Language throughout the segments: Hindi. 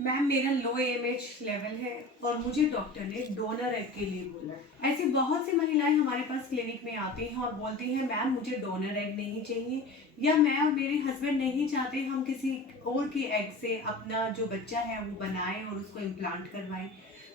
मैम मेरा लो एमएच लेवल है और मुझे डॉक्टर ने डोनर एग के लिए बोला है। ऐसी बहुत सी महिलाएं हमारे पास क्लिनिक में आती हैं और बोलती हैं मैम मुझे डोनर एग नहीं चाहिए, या मैं और मेरे हस्बैंड नहीं चाहते हम किसी और के एग से अपना जो बच्चा है वो बनाएं और उसको इम्प्लांट करवाएं।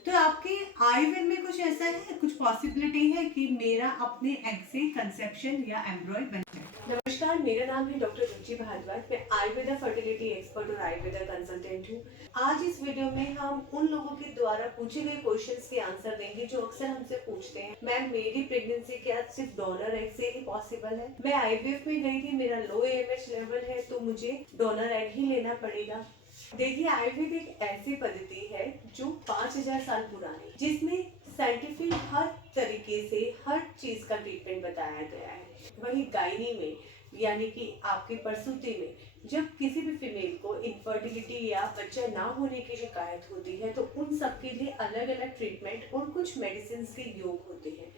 तो आपके आयुर्वेद में कुछ ऐसा है, कुछ पॉसिबिलिटी है कि मेरा अपने एग से कंसेप्शन या एम्ब्रॉय बन जाए? नमस्कार, मेरा नाम है डॉक्टर रुचि भारद्वाज। मैं आयुर्वेदा फर्टिलिटी एक्सपर्ट और आयुर्वेदा कंसल्टेंट हूँ। आज इस वीडियो में हम उन लोगों के द्वारा पूछे गए क्वेश्चंस के आंसर देंगे जो अक्सर हमसे पूछते हैं, मैम मेरी प्रेगनेंसी क्या सिर्फ डोनर एग से ही पॉसिबल है? मैं आईवीएफ में गई थी, मेरा लो एएमएच लेवल है, तो मुझे डोनर एग ही लेना पड़ेगा। देखिए, आयुर्वेद एक ऐसी पद्धति है जो 5000 साल पुरानी, जिसमें साइंटिफिक हर तरीके से हर चीज का ट्रीटमेंट बताया गया है। वहीं गायनी में यानी कि आपकी प्रसूति में जब किसी भी फीमेल को इनफर्टिलिटी या बच्चा ना होने की शिकायत होती है, तो उन सब के लिए अलग अलग ट्रीटमेंट और कुछ मेडिसिन के योग होते हैं,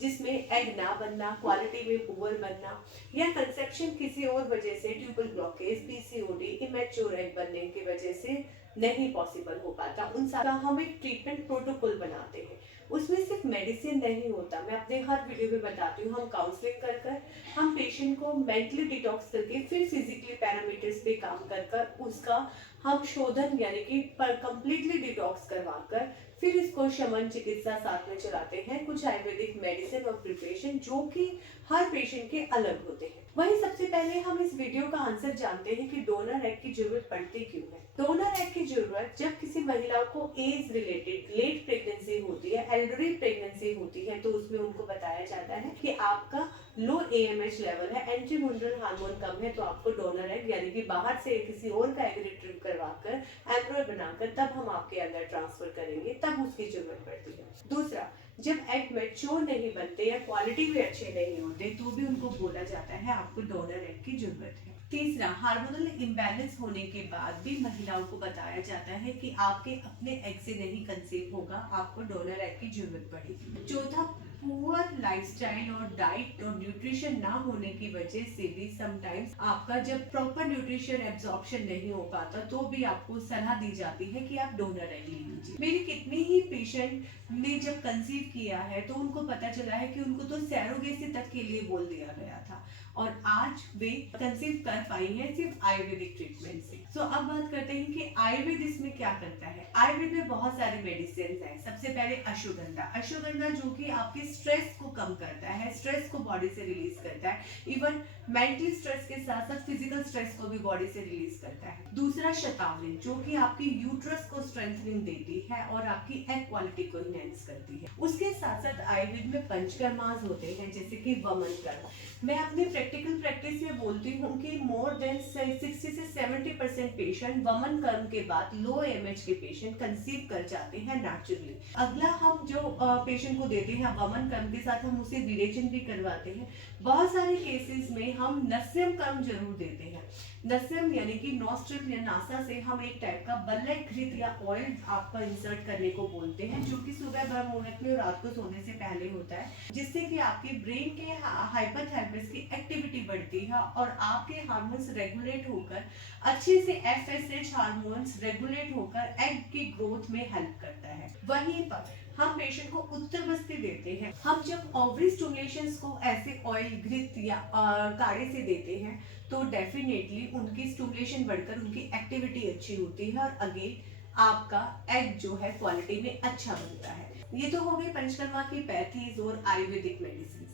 जिसमें एग ना बनना, क्वालिटी में पुअर बनना, या कंसेप्शन किसी और वजह से tubal blockage, PCOD, immature egg बनने की वजह से नहीं पॉसिबल हो पाता, उन सारा हम एक ट्रीटमेंट प्रोटोकॉल बनाते हैं। उसमें सिर्फ मेडिसिन नहीं होता, मैं अपने हर वीडियो में बताती हूँ, हम काउंसलिंग कर कर हम पेशेंट को मेंटली डिटॉक्स करके फिर फिजिकली पैरामीटर्स पे काम कर कर उसका हम शोधन यानी कि कंप्लीटली डिटॉक्स करवा कर फिर इसको शमन चिकित्सा साथ में चलाते हैं। कुछ आयुर्वेदिक मेडिसिन और प्रिपरेशन जो कि हर पेशेंट के अलग होते हैं। वहीं सबसे पहले हम इस वीडियो का आंसर जानते हैं कि डोनर एग की जरूरत पड़ती क्यों है। डोनर एग की जरूरत जब किसी महिला को एज रिलेटेड लेट प्रेगनेंसी होती है, एल्डरली प्रेगनेंसी होती है, तो उसमें उनको बताया जाता है कि आपका लो एएमएच लेवल है, एंटीमोन्ड्रल हार्मोन कम है, तो आपको डोनर एग यानी कि बाहर से किसी और का एग रिट्रीव करवाकर एम्ब्रॉय बनाकर तब हम आपके अंदर ट्रांसफर करेंगे, तब उसकी जरूरत पड़ती है। दूसरा, जब एग मैच्योर नहीं बनते या क्वालिटी भी अच्छे नहीं होते, तो भी उनको बोला जाता है आपको डोनर एग की जरूरत है। तीसरा, हार्मोनल इम्बैलेंस होने के बाद भी महिलाओं को बताया जाता है कि आपके अपने एग से नहीं कंसीव होगा, आपको डोनर एग की जरूरत पड़ेगी। चौथा, पुअर लाइफस्टाइल और डाइट और न्यूट्रिशन ना होने की वजह से भी समटाइम्स आपका जब प्रॉपर न्यूट्रिशन एब्जॉर्प्शन नहीं हो पाता, तो भी आपको सलाह दी जाती है कि आप डोनर एग ले लीजिए। मेरी कितने ही पेशेंट ने जब कंसीव किया है तो उनको पता चला है कि उनको तो सैरोगेसी तक के लिए बोल दिया गया था, और आज वे कंसीव कर पाई हैं सिर्फ आयुर्वेदिक ट्रीटमेंट से। तो अब बात करते हैं कि आयुर्वेद इसमें क्या करता है। आयुर्वेद में बहुत सारे मेडिसिन हैं। सबसे पहले अश्वगंधा। अश्वगंधा जो कि आपके स्ट्रेस को कम करता है, स्ट्रेस को बॉडी से रिलीज करता है, इवन मेंटल स्ट्रेस के साथ साथ फिजिकल स्ट्रेस को भी बॉडी से रिलीज करता है। दूसरा, शतावरी, जो कि आपकी यूट्रस को स्ट्रेंथनिंग देती है और आपकी एग क्वालिटी को इनहेंस करती है। उसके साथ साथ आयुर्वेद में पंचकर्मास होते हैं, जैसे कि वमन कर्म। मैं अपनी प्रैक्टिकल प्रैक्टिस में बोलती हूँ कि मोर देन 60 से 70% पेशेंट वमन कर्म के बाद लो एमएच के पेशेंट कंसीव कर जाते हैं नेचुरली। अगला हम जो पेशेंट को देते हैं वमन कर्म के साथ, हम उसे विरेचन भी करवाते हैं। बहुत सारे केसेस में हम नस्यम कर्म जरूर देते हैं। नस्यम यानी कि नॉस्ट्रल या नासा से हम एक टाइप का बल्लक घृत या ऑयल आपका इंसर्ट करने को बोलते हैं, जो कि सुबह ब्रह्म मुहूर्त में और रात को सोने से पहले होता है, जिससे कि आपके ब्रेन के हाइपोथैलेमस की एक्टिविटी बढ़ती है और आपके हार्मोन्स रेगुलेट होकर अच्छे से एफएसएच हार्मोन्स रेगुलेट होकर एग की ग्रोथ में हेल्प करता है। वहीं पर हम पेशेंट को उत्तर बस्ती देते हैं। हम जब ओवरी स्टिमुलेशंस को ऐसे ऑयल घृत या काढ़े से देते हैं, तो डेफिनेटली उनकी स्टिमुलेशन बढ़कर उनकी एक्टिविटी अच्छी होती है और अगेन आपका एग जो है क्वालिटी में अच्छा बनता है। ये तो हो गई पंचकर्मा की पैथीज और आयुर्वेदिक मेडिसिन।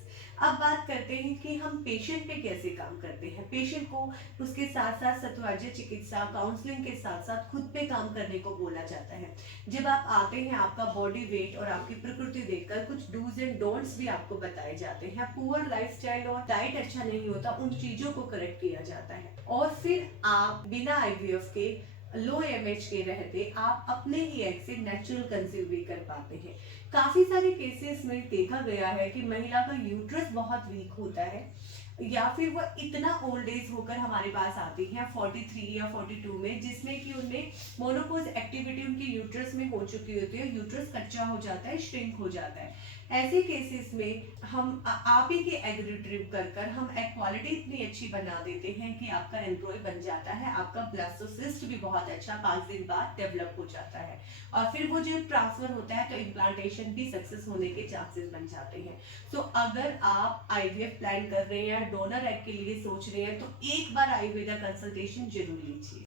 अब बात करते हैं कि हम पेशेंट पे कैसे काम करते हैं। पेशेंट को उसके साथ साथ सत्वाज्य चिकित्सा काउंसलिंग के साथ साथ खुद पे काम करने को बोला जाता है। जब आप आते हैं, आपका बॉडी वेट और आपकी प्रकृति देखकर कुछ डूज एंड डोंट्स भी आपको बताए जाते हैं। पुअर लाइफस्टाइल और डाइट अच्छा नहीं होता, उन चीजों को करेक्ट किया जाता है, और फिर आप बिना आईवीएफ के लो एमएच के रहते आप अपने ही एग से नेचुरल कंसीव भी कर पाते हैं। काफी सारे केसेस में देखा गया है कि महिला का यूट्रस बहुत वीक होता है, या फिर वो इतना ओल्ड एज होकर हमारे पास आती हैं 43 या 42 में, जिसमें कि उनमें मोनोपोज एक्टिविटी उनके यूट्रस में हो चुकी होती है, यूट्रस कच्चा हो जाता है, श्रिंक हो जाता है। ऐसे केसेस में हम आप ही के एग रिट्रीव कर हम एग क्वालिटी इतनी अच्छी बना देते हैं कि आपका एम्ब्रॉय बन जाता है, आपका ब्लास्टोसिस्ट भी बहुत अच्छा 5 दिन बाद डेवलप हो जाता है, और फिर वो जो ट्रांसफर होता है तो इम्प्लांटेशन भी सक्सेस होने के चांसेस बन जाते हैं। तो अगर आप आईवीएफ प्लान कर रहे हैं या डोनर एग के लिए सोच रहे हैं तो एक बार आयुर्वेदा कंसल्टेशन जरूर लीजिए।